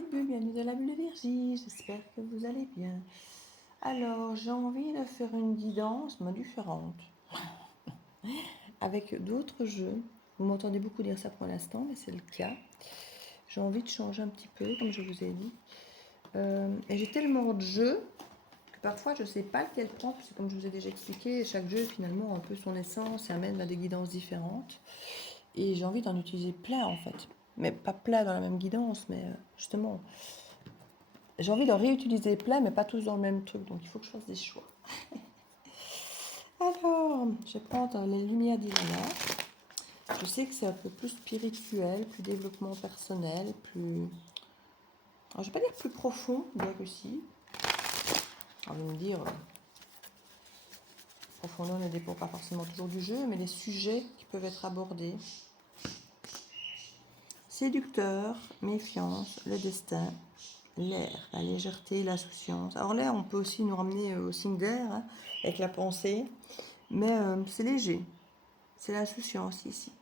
petite bulle, bienvenue de la bulle de Virgie, j'espère que vous allez bien. Alors, j'ai envie de faire une guidance, mais différente, avec d'autres jeux. Vous m'entendez beaucoup dire ça pour l'instant, mais c'est le cas. J'ai envie de changer un petit peu, comme je vous ai dit. Et j'ai tellement de jeux que parfois je ne sais pas lequel prendre, parce que comme je vous ai déjà expliqué, chaque jeu finalement a un peu son essence et amène à des guidances différentes. Et j'ai envie d'en utiliser plein en fait. Mais pas plein dans la même guidance, mais justement, j'ai envie de réutiliser plein, mais pas tous dans le même truc. Donc il faut que je fasse des choix. Alors, je vais prendre les lumières d'Ilana. Je sais que c'est un peu plus spirituel, plus développement personnel, plus... Alors, je vais pas dire plus profond, bien que si. Alors, vous me dire, profondeur ne dépend pas forcément toujours du jeu, mais les sujets qui peuvent être abordés. Séducteur, méfiance, le destin, l'air, la légèreté, l'insouciance. Alors l'air, on peut aussi nous ramener au signe d'air, hein, avec la pensée, mais c'est léger. C'est l'insouciance ici.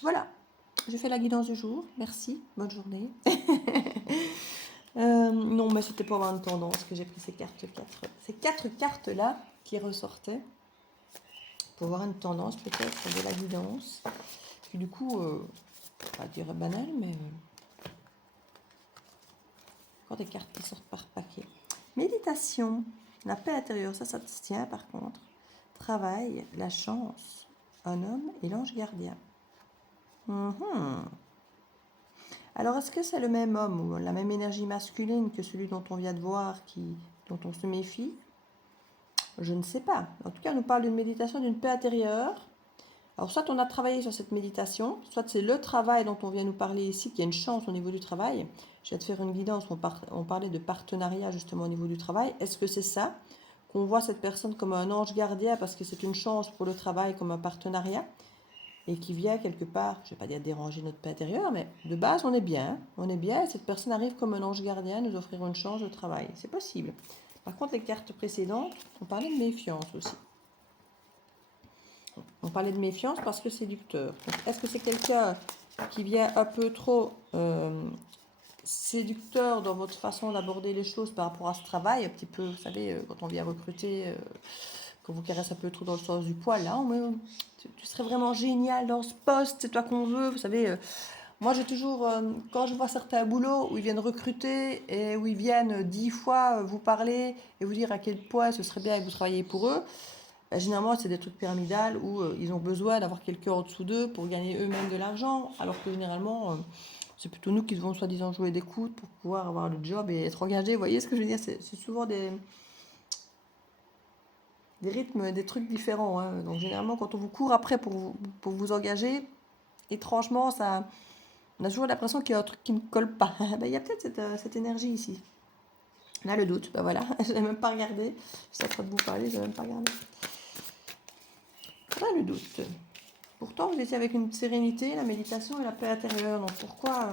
Voilà, j'ai fait la guidance du jour. Merci, bonne journée. Non, mais c'était pour avoir une tendance que j'ai pris ces quatre cartes-là qui ressortaient pour avoir une tendance peut-être de la guidance. Puis du coup, pas dire banal, mais encore des cartes qui sortent par paquet. Méditation, la paix intérieure, ça se tient par contre. Travail, la chance, un homme et l'ange gardien. Alors, est-ce que c'est le même homme ou la même énergie masculine que celui dont on vient de voir, dont on se méfie? Je ne sais pas. En tout cas, on nous parle d'une méditation, d'une paix intérieure. Alors, soit on a travaillé sur cette méditation, soit c'est le travail dont on vient nous parler ici, qui a une chance au niveau du travail. Je vais te faire une guidance, on parlait de partenariat justement au niveau du travail. Est-ce que c'est ça? Qu'on voit cette personne comme un ange gardien parce que c'est une chance pour le travail, comme un partenariat, et qui vient quelque part, je ne vais pas dire déranger notre paix intérieure, mais de base on est bien, et cette personne arrive comme un ange gardien nous offrir une chance de travail. C'est possible. Par contre, les cartes précédentes, on parlait de méfiance aussi. On parlait de méfiance parce que séducteur. Est-ce que c'est quelqu'un qui vient un peu trop séducteur dans votre façon d'aborder les choses par rapport à ce travail, un petit peu, vous savez, quand on vient recruter, qu'on vous caresse un peu trop dans le sens du poil, là, mais tu serais vraiment génial dans ce poste, c'est toi qu'on veut, vous savez. Moi, j'ai toujours, quand je vois certains boulots où ils viennent recruter et où ils viennent 10 fois vous parler et vous dire à quel point ce serait bien que vous travailliez pour eux, généralement, c'est des trucs pyramidales où ils ont besoin d'avoir quelqu'un en dessous d'eux pour gagner eux-mêmes de l'argent, alors que généralement, c'est plutôt nous qui devons soi-disant jouer des coudes pour pouvoir avoir le job et être engagés. Vous voyez ce que je veux dire? C'est souvent des rythmes, des trucs différents, hein. Donc généralement, quand on vous court après pour vous engager, étrangement, on a toujours l'impression qu'il y a un truc qui ne colle pas. Ben, il y a peut-être cette énergie ici. Là, le doute, ben voilà, je n'ai même pas regardé. Je suis en train de vous parler, je n'ai même pas regardé. Là, le doute. Pourtant, vous étiez avec une sérénité, la méditation et la paix intérieure. Donc pourquoi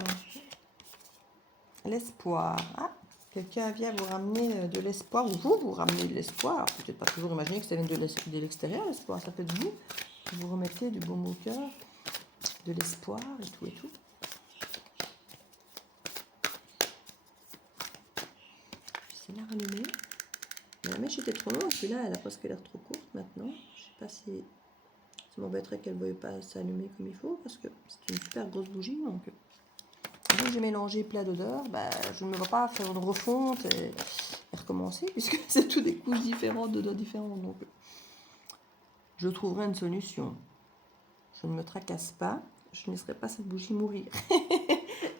l'espoir? Ah, quelqu'un vient vous ramener de l'espoir, ou vous ramenez de l'espoir. Peut-être pas toujours imaginer que ça vient de l'extérieur, l'espoir. Ça peut être vous qui vous remettez du baume au cœur, de l'espoir et tout et tout. J'essaie de la rallumer. Mais la mèche était trop longue, puis là, elle a presque l'air trop courte maintenant. Je sais pas si ça m'embêterait qu'elle ne veuille pas s'allumer comme il faut, parce que c'est une super grosse bougie, donc... Donc j'ai mélangé plein d'odeurs, bah, je ne me vois pas faire une refonte et recommencer, puisque c'est tous des couches différentes, d'odeurs différentes. Donc je trouverai une solution. Je ne me tracasse pas, je ne laisserai pas cette bougie mourir.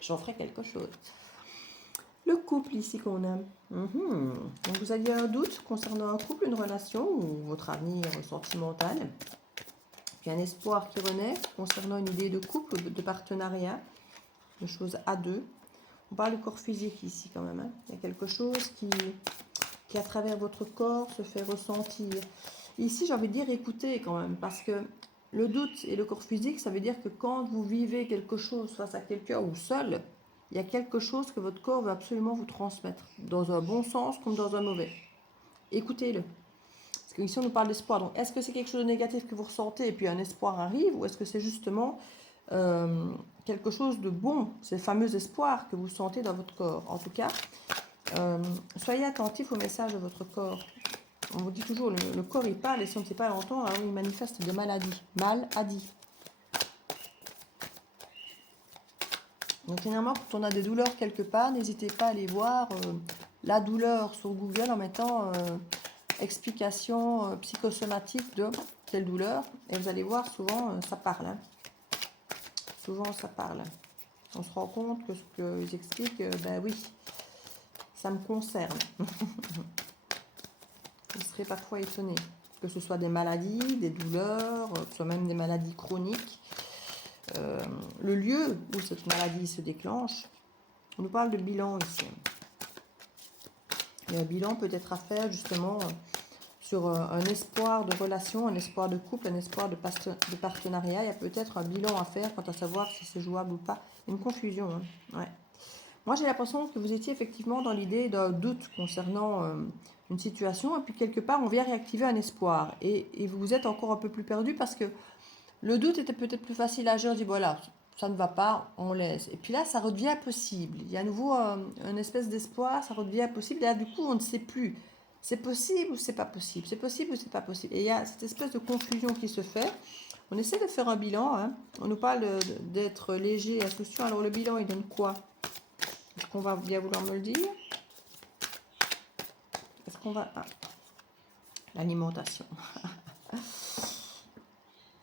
J'en ferai quelque chose. Le couple ici qu'on a. Donc vous aviez un doute concernant un couple, une relation ou votre avenir sentimental. Puis un espoir qui renaît concernant une idée de couple ou de partenariat, de choses à deux. On parle du corps physique ici quand même. Hein. Il y a quelque chose qui à travers votre corps se fait ressentir. Ici, j'ai envie de dire écoutez quand même, parce que le doute et le corps physique, ça veut dire que quand vous vivez quelque chose face à quelqu'un ou seul, il y a quelque chose que votre corps veut absolument vous transmettre, dans un bon sens comme dans un mauvais. Écoutez-le. Parce qu'ici, on nous parle d'espoir. Donc, est-ce que c'est quelque chose de négatif que vous ressentez et puis un espoir arrive, ou est-ce que c'est justement quelque chose de bon, c'est le fameux espoir que vous sentez dans votre corps. En tout cas, soyez attentifs aux messages de votre corps. On vous dit toujours, le corps il parle, et si on ne sait pas l'entendre, alors il manifeste des maladies. Maladie. Donc finalement, quand on a des douleurs quelque part, n'hésitez pas à aller voir la douleur sur Google en mettant explication psychosomatique de telle douleur. Et vous allez voir, souvent, ça parle. Hein. Souvent, ça parle. On se rend compte que ce qu'ils expliquent, ben oui, ça me concerne. Vous serez parfois étonné. Que ce soit des maladies, des douleurs, que ce soit même des maladies chroniques. Le lieu où cette maladie se déclenche, on nous parle de bilan ici. Et un bilan peut être à faire justement sur un espoir de relation, un espoir de couple, un espoir de partenariat. Il y a peut-être un bilan à faire quant à savoir si c'est jouable ou pas. Une confusion. Hein. Ouais. Moi, j'ai l'impression que vous étiez effectivement dans l'idée d'un doute concernant une situation. Et puis, quelque part, on vient réactiver un espoir. Et vous êtes encore un peu plus perdu parce que le doute était peut-être plus facile à gérer. On dit, voilà, ça ne va pas, on laisse. Et puis là, ça redevient possible. Il y a à nouveau une espèce d'espoir, ça redevient possible. Et là, du coup, on ne sait plus. C'est possible ou c'est pas possible. C'est possible ou c'est pas possible. Et il y a cette espèce de confusion qui se fait. On essaie de faire un bilan. Hein. On nous parle d'être léger et insouciant. Alors, le bilan, il donne quoi? Est-ce qu'on va bien vouloir me le dire? Est-ce qu'on va... Ah, l'alimentation.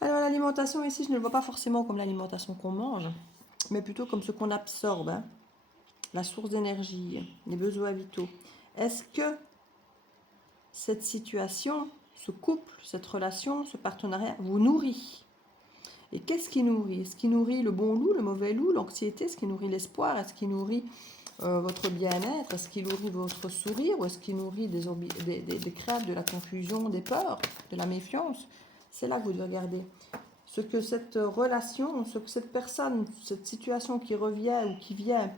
Alors l'alimentation ici, je ne le vois pas forcément comme l'alimentation qu'on mange, mais plutôt comme ce qu'on absorbe, hein. La source d'énergie, les besoins vitaux. Est-ce que cette situation, ce couple, cette relation, ce partenariat vous nourrit? Et qu'est-ce qui nourrit? Est-ce qui nourrit le bon loup, le mauvais loup, l'anxiété? Est-ce qui nourrit l'espoir? Est-ce qui nourrit votre bien-être? Est-ce qu'il nourrit votre sourire? Ou est-ce qu'il nourrit des craintes, de la confusion, des peurs, de la méfiance? C'est là que vous devez regarder. Ce que cette relation, ce que cette personne, cette situation qui revient ou qui vient,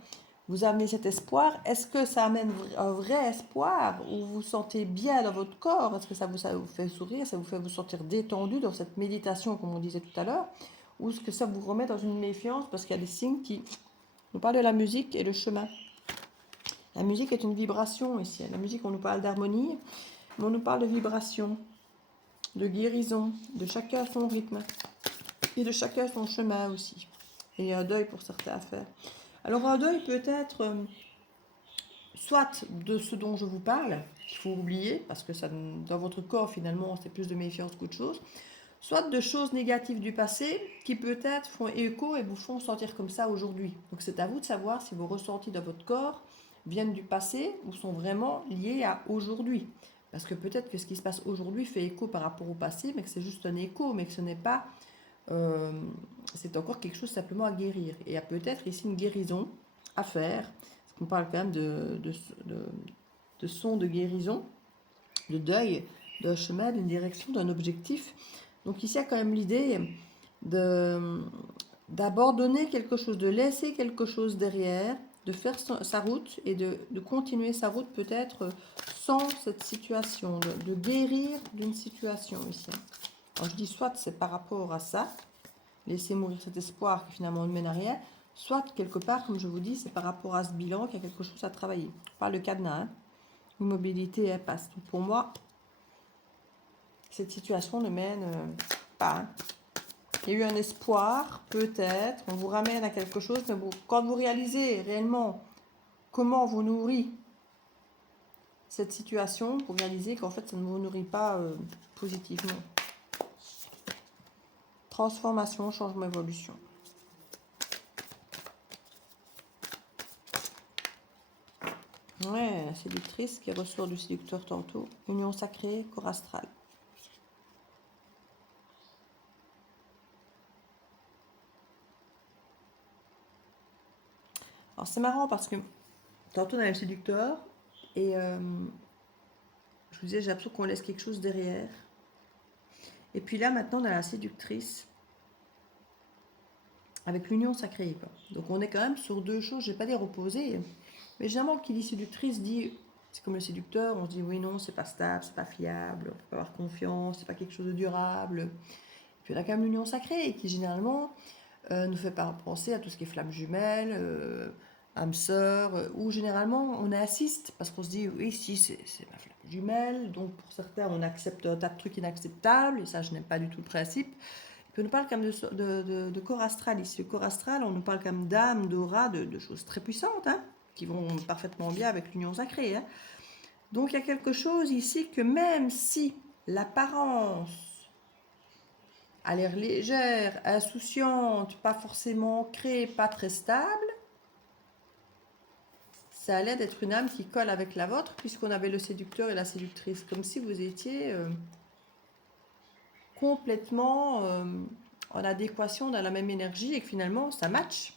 vous amenez cet espoir. Est-ce que ça amène un vrai espoir? Ou vous vous sentez bien dans votre corps? Est-ce que ça vous fait sourire? Ça vous fait vous sentir détendu dans cette méditation, comme on disait tout à l'heure? Ou est-ce que ça vous remet dans une méfiance parce qu'il y a des signes qui nous parlent de la musique et le chemin? La musique est une vibration ici. La musique, on nous parle d'harmonie, mais on nous parle de vibration, de guérison, de chacun son rythme et de chacun son chemin aussi. Et il y a un deuil pour certains à faire. Alors un deuil peut être soit de ce dont je vous parle, qu'il faut oublier, parce que ça, dans votre corps finalement c'est plus de méfiance qu'autre chose, soit de choses négatives du passé qui peut-être font écho et vous font sentir comme ça aujourd'hui. Donc c'est à vous de savoir si vos ressentis dans votre corps viennent du passé ou sont vraiment liés à aujourd'hui. Parce que peut-être que ce qui se passe aujourd'hui fait écho par rapport au passé, mais que c'est juste un écho, mais que ce n'est pas... c'est encore quelque chose simplement à guérir. Et il y a peut-être ici une guérison à faire. Parce qu'on parle quand même de son de guérison, de deuil, d'un chemin, d'une direction, d'un objectif. Donc ici, il y a quand même l'idée d'abandonner quelque chose, de laisser quelque chose derrière, de faire sa route et de continuer sa route peut-être sans cette situation, de guérir d'une situation ici. Alors je dis soit c'est par rapport à ça, laisser mourir cet espoir qui finalement ne mène à rien, soit quelque part, comme je vous dis, c'est par rapport à ce bilan qu'il y a quelque chose à travailler. On parle de cadenas, hein. Immobilité et impasse. Donc pour moi, cette situation ne mène pas. Hein. Il y a eu un espoir, peut-être, on vous ramène à quelque chose, mais quand vous réalisez réellement comment vous nourrit cette situation, vous réalisez qu'en fait, ça ne vous nourrit pas positivement. Transformation, changement, évolution. Ouais, la séductrice qui ressort du séducteur tantôt. Union sacrée, corps astral. Alors c'est marrant parce que tantôt on avait le séducteur et je vous disais j'ai l'impression qu'on laisse quelque chose derrière. Et puis là maintenant on a la séductrice avec l'union sacrée. Quoi. Donc on est quand même sur deux choses, je ne vais pas dire opposées, mais généralement qui dit séductrice dit, c'est comme le séducteur, on se dit oui non c'est pas stable, c'est pas fiable, on peut pas avoir confiance, c'est pas quelque chose de durable. Puis on a quand même l'union sacrée qui généralement nous fait penser à tout ce qui est flamme jumelle, âme sœur, où généralement on assiste parce qu'on se dit oui, si c'est ma flamme jumelle, donc pour certains on accepte un tas de trucs inacceptables, et ça je n'aime pas du tout le principe. Puis on nous parle quand même de corps astral ici. Le corps astral, on nous parle quand même d'âme, d'aura, de choses très puissantes, hein, qui vont parfaitement bien avec l'union sacrée. Hein. Donc il y a quelque chose ici que même si l'apparence a l'air légère, insouciante, pas forcément ancrée, pas très stable, ça a l'air d'être une âme qui colle avec la vôtre, puisqu'on avait le séducteur et la séductrice, comme si vous étiez complètement en adéquation dans la même énergie et que finalement ça match.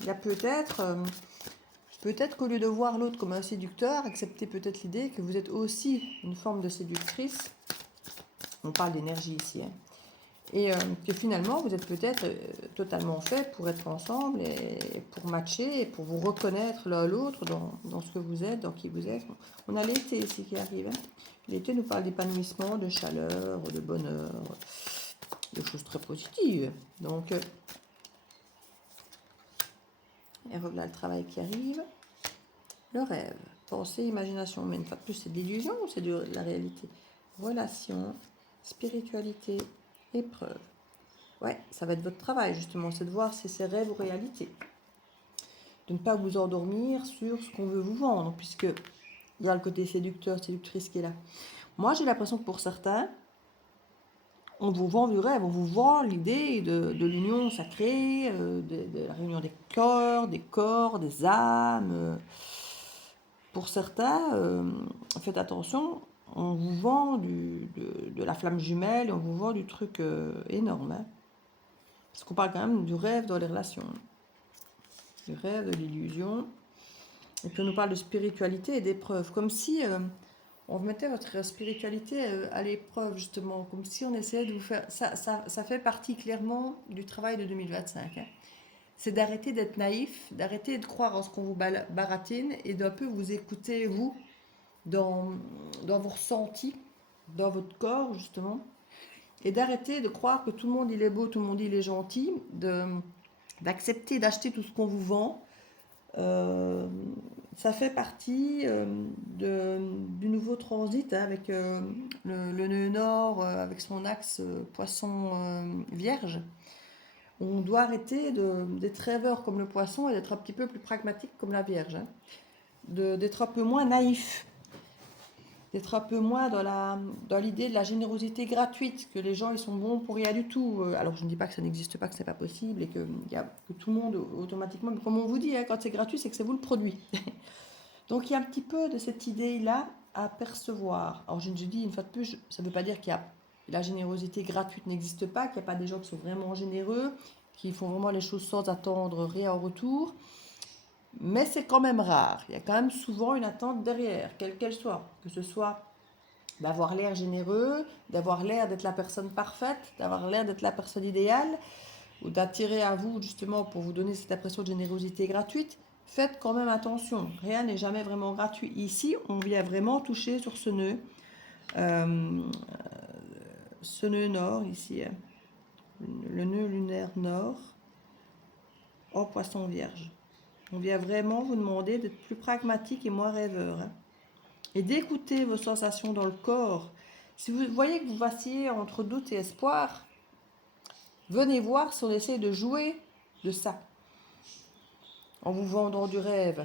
Il y a peut-être qu'au lieu de voir l'autre comme un séducteur, acceptez peut-être l'idée que vous êtes aussi une forme de séductrice. On parle d'énergie ici. Hein. Et que finalement, vous êtes peut-être totalement fait pour être ensemble et pour matcher et pour vous reconnaître l'un l'autre dans ce que vous êtes, dans qui vous êtes. On a l'été ici qui arrive. Hein. L'été nous parle d'épanouissement, de chaleur, de bonheur, de choses très positives. Donc, et voilà le travail qui arrive. Le rêve, pensée, imagination. Mais une fois de plus, c'est de l'illusion ou c'est de la réalité? Relation, spiritualité, épreuve. Ouais, ça va être votre travail justement, c'est de voir si c'est rêve ou réalité. De ne pas vous endormir sur ce qu'on veut vous vendre, puisque il y a le côté séducteur, séductrice qui est là. Moi, j'ai l'impression que pour certains, on vous vend du rêve, on vous vend l'idée de l'union sacrée, de la réunion des corps, des âmes. Pour certains, faites attention, on vous vend de la flamme jumelle, on vous vend du truc énorme. Hein. Parce qu'on parle quand même du rêve dans les relations. Du rêve, de l'illusion. Et puis on nous parle de spiritualité et d'épreuve. Comme si on mettait votre spiritualité à l'épreuve, justement. Comme si on essayait de vous faire... Ça fait partie clairement du travail de 2025. Hein. C'est d'arrêter d'être naïf, d'arrêter de croire en ce qu'on vous baratine et d'un peu vous écouter, vous, dans vos ressentis, dans votre corps, justement. Et d'arrêter de croire que tout le monde il est beau, tout le monde il est gentil, d'accepter d'acheter tout ce qu'on vous vend. Ça fait partie du nouveau transit hein, avec le nœud nord, avec son axe poisson vierge. On doit arrêter d'être rêveur comme le poisson et d'être un petit peu plus pragmatique comme la vierge. Hein. D'être un peu moins naïf. D'être un peu moins dans l'idée de la générosité gratuite, que les gens ils sont bons pour rien du tout. Alors je ne dis pas que ça n'existe pas, que c'est pas possible et que tout le monde automatiquement, comme on vous dit, hein, quand c'est gratuit, c'est que c'est vous le produit. Donc il y a un petit peu de cette idée-là à percevoir. Alors je dis une fois de plus, ça ne veut pas dire qu'il y a la générosité gratuite n'existe pas, qu'il n'y a pas des gens qui sont vraiment généreux, qui font vraiment les choses sans attendre rien en retour. Mais c'est quand même rare. Il y a quand même souvent une attente derrière, quelle qu'elle soit. Que ce soit d'avoir l'air généreux, d'avoir l'air d'être la personne parfaite, d'avoir l'air d'être la personne idéale, ou d'attirer à vous justement pour vous donner cette impression de générosité gratuite. Faites quand même attention. Rien n'est jamais vraiment gratuit. Ici, on vient vraiment toucher sur ce nœud nord ici. Le nœud lunaire nord en poisson vierge. On vient vraiment vous demander d'être plus pragmatique et moins rêveur. Hein. Et d'écouter vos sensations dans le corps. Si vous voyez que vous vacillez entre doute et espoir, venez voir si on essaie de jouer de ça. En vous vendant du rêve.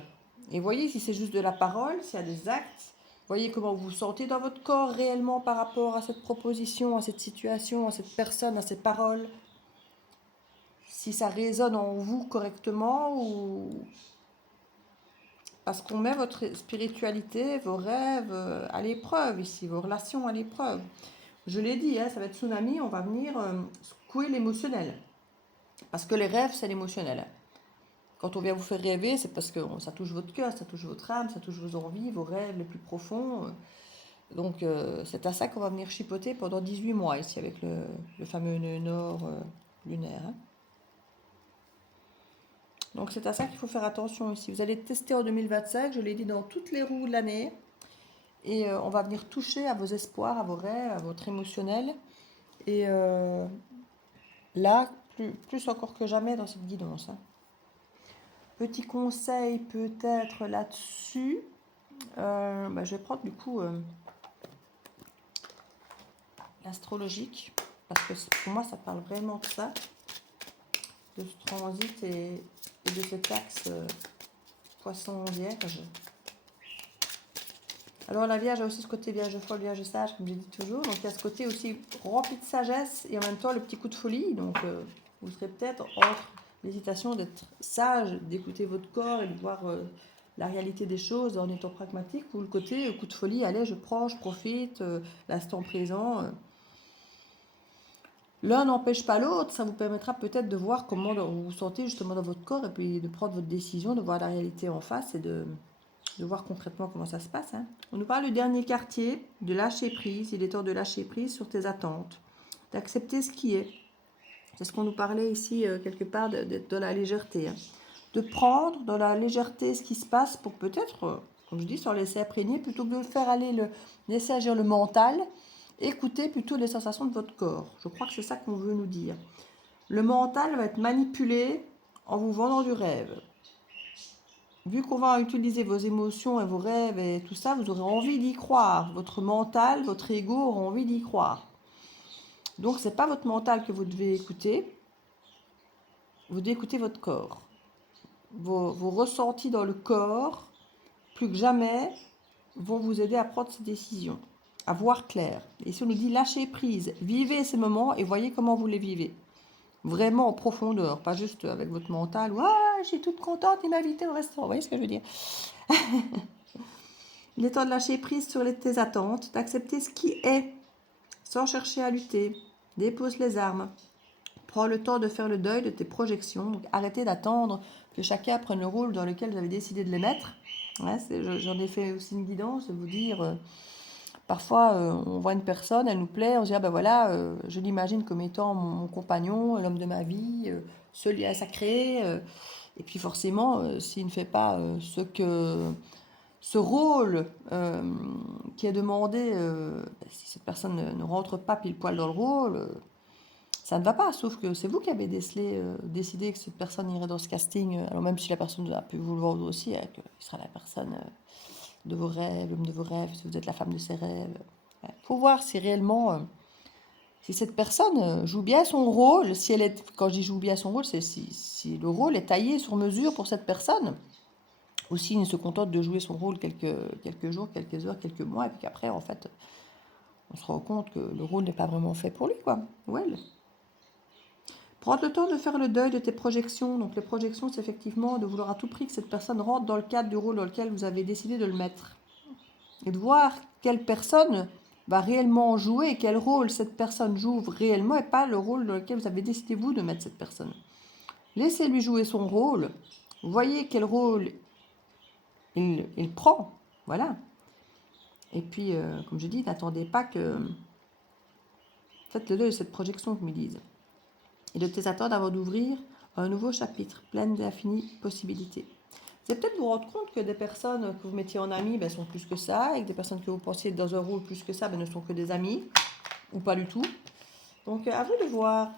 Et voyez si c'est juste de la parole, s'il y a des actes. Voyez comment vous vous sentez dans votre corps réellement par rapport à cette proposition, à cette situation, à cette personne, à ces paroles. Si ça résonne en vous correctement ou... Parce qu'on met votre spiritualité, vos rêves à l'épreuve ici, vos relations à l'épreuve. Je l'ai dit, hein, ça va être tsunami, on va venir secouer l'émotionnel. Parce que les rêves, c'est l'émotionnel. Quand on vient vous faire rêver, c'est parce que ça touche votre cœur, ça touche votre âme, ça touche vos envies, vos rêves les plus profonds. Donc c'est à ça qu'on va venir chipoter pendant 18 mois ici avec le fameux nœud nord lunaire. Hein. Donc c'est à ça qu'il faut faire attention ici. Vous allez tester en 2025, je l'ai dit, dans toutes les roues de l'année. Et on va venir toucher à vos espoirs, à vos rêves, à votre émotionnel. Et là, plus encore que jamais dans cette guidance. Hein. Petit conseil peut-être là-dessus. Je vais prendre du coup l'astrologique. Parce que pour moi, ça parle vraiment de ça. De ce transit et de cet axe poisson-vierge. Alors la Vierge a aussi ce côté Vierge folle, Vierge sage, comme j'ai dit toujours. Donc il y a ce côté aussi rempli de sagesse et en même temps le petit coup de folie. Donc vous serez peut-être entre l'hésitation d'être sage, d'écouter votre corps et de voir la réalité des choses en étant pragmatique, ou le côté coup de folie, allez, je prends, je profite, l'instant présent. L'un n'empêche pas l'autre, ça vous permettra peut-être de voir comment vous vous sentez justement dans votre corps et puis de prendre votre décision, de voir la réalité en face et de voir concrètement comment ça se passe. Hein. On nous parle du dernier quartier, de lâcher prise. Il est temps de lâcher prise sur tes attentes, d'accepter ce qui est. C'est ce qu'on nous parlait ici, quelque part, d'être dans la légèreté. Hein. De prendre dans la légèreté ce qui se passe pour peut-être, comme je dis, s'en laisser imprégner, plutôt que de le faire aller, laisser agir le mental. Écoutez plutôt les sensations de votre corps. Je crois que c'est ça qu'on veut nous dire. Le mental va être manipulé en vous vendant du rêve. Vu qu'on va utiliser vos émotions et vos rêves et tout ça, vous aurez envie d'y croire. Votre mental, votre ego aura envie d'y croire. Donc, ce n'est pas votre mental que vous devez écouter. Vous devez écouter votre corps. Vos ressentis dans le corps, plus que jamais, vont vous aider à prendre ces décisions, à voir clair. Et si on nous dit lâchez prise, vivez ces moments et voyez comment vous les vivez. Vraiment en profondeur, pas juste avec votre mental. Ouais, je suis toute contente, il m'a invité au restaurant. Vous voyez ce que je veux dire? Il est temps de lâcher prise sur tes attentes, d'accepter ce qui est, sans chercher à lutter. Dépose les armes. Prends le temps de faire le deuil de tes projections. Donc, arrêtez d'attendre que chacun prenne le rôle dans lequel vous avez décidé de les mettre. Ouais, j'en ai fait aussi une guidance de vous dire, parfois on voit une personne, elle nous plaît, on se dit, ah ben voilà, je l'imagine comme étant mon compagnon, l'homme de ma vie, ce lien sacré. Et puis forcément, s'il ne fait pas ce rôle qui est demandé, si cette personne ne rentre pas pile poil dans le rôle, ça ne va pas. Sauf que c'est vous qui avez décidé que cette personne irait dans ce casting. Alors même si la personne a pu vous le vendre aussi, qu'il sera la personne de vos rêves, l'homme de vos rêves, si vous êtes la femme de ses rêves. Il faut voir si réellement, si cette personne joue bien son rôle, si elle est, quand je dis joue bien son rôle, c'est si le rôle est taillé sur mesure pour cette personne. Ou s'il ne se contente de jouer son rôle quelques jours, quelques heures, quelques mois, et puis qu'après, en fait, on se rend compte que le rôle n'est pas vraiment fait pour lui, quoi. Well. Prendre le temps de faire le deuil de tes projections. Donc les projections, c'est effectivement de vouloir à tout prix que cette personne rentre dans le cadre du rôle dans lequel vous avez décidé de le mettre. Et de voir quelle personne va réellement jouer et quel rôle cette personne joue réellement et pas le rôle dans lequel vous avez décidé vous de mettre cette personne. Laissez-lui jouer son rôle. Voyez quel rôle il prend. Voilà. Et puis, comme je dis, n'attendez pas que... Faites le deuil de cette projection, comme ils disent. Et de tes attentes avant d'ouvrir un nouveau chapitre, plein d'infinies possibilités. Vous allez peut-être vous rendre compte que des personnes que vous mettiez en amis sont plus que ça, et que des personnes que vous pensiez être dans un rôle plus que ça ne sont que des amis, ou pas du tout. Donc, à vous de voir.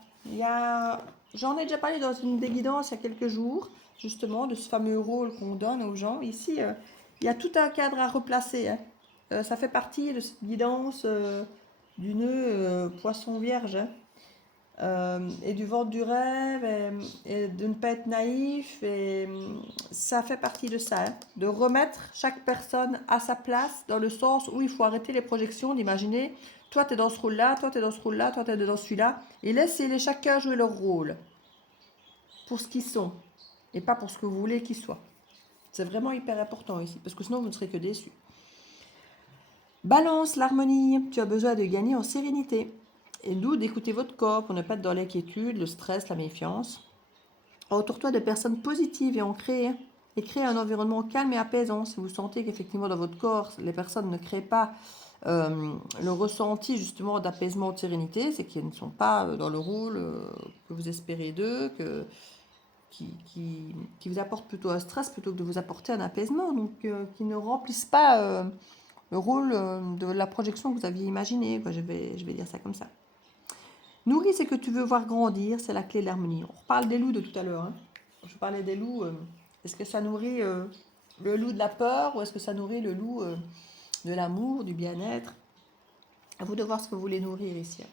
J'en ai déjà parlé dans une des guidances il y a quelques jours, justement, de ce fameux rôle qu'on donne aux gens. Ici, il y a tout un cadre à replacer. Hein. Ça fait partie de cette guidance du nœud poisson vierge. Et du ventre du rêve, et de ne pas être naïf, et ça fait partie de ça, hein, de remettre chaque personne à sa place, dans le sens où il faut arrêter les projections, d'imaginer, toi tu es dans ce rôle-là, toi tu es dans ce rôle-là, toi tu es dans celui-là, et laissez-les chacun jouer leur rôle, pour ce qu'ils sont, et pas pour ce que vous voulez qu'ils soient. C'est vraiment hyper important ici, parce que sinon vous ne serez que déçus. Balance, l'harmonie, tu as besoin de gagner en sérénité. Et d'où d'écouter votre corps pour ne pas être dans l'inquiétude, le stress, la méfiance. Entoure-toi de personnes positives et crée un environnement calme et apaisant. Si vous sentez qu'effectivement dans votre corps, les personnes ne créent pas le ressenti justement d'apaisement, de sérénité, c'est qu'ils ne sont pas dans le rôle que vous espérez d'eux, qui vous apportent plutôt un stress plutôt que de vous apporter un apaisement. Donc qui ne remplissent pas le rôle de la projection que vous aviez imaginé, quoi, je vais dire ça comme ça. Nourris ce que tu veux voir grandir, c'est la clé de l'harmonie. On reparle des loups de tout à l'heure. Hein. Je parlais des loups. Est-ce que ça nourrit le loup de la peur ou est-ce que ça nourrit le loup de l'amour, du bien-être? À vous de voir ce que vous voulez nourrir ici. Hein.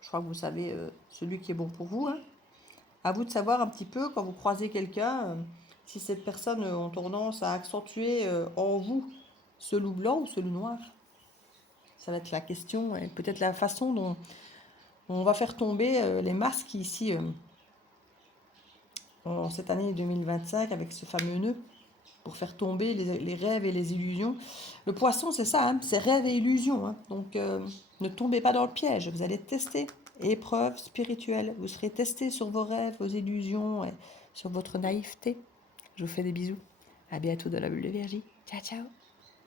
Je crois que vous savez celui qui est bon pour vous. Hein. À vous de savoir un petit peu quand vous croisez quelqu'un, si cette personne a tendance à accentuer en vous ce loup blanc ou ce loup noir. Ça va être la question et peut-être la façon dont on va faire tomber les masques ici en cette année 2025 avec ce fameux nœud pour faire tomber les rêves et les illusions. Le poisson, c'est ça, hein, c'est rêve et illusion. Hein. Donc, ne tombez pas dans le piège. Vous allez tester. Épreuve spirituelle. Vous serez testé sur vos rêves, vos illusions, et sur votre naïveté. Je vous fais des bisous. À bientôt dans la bulle de Virgie. Ciao, ciao.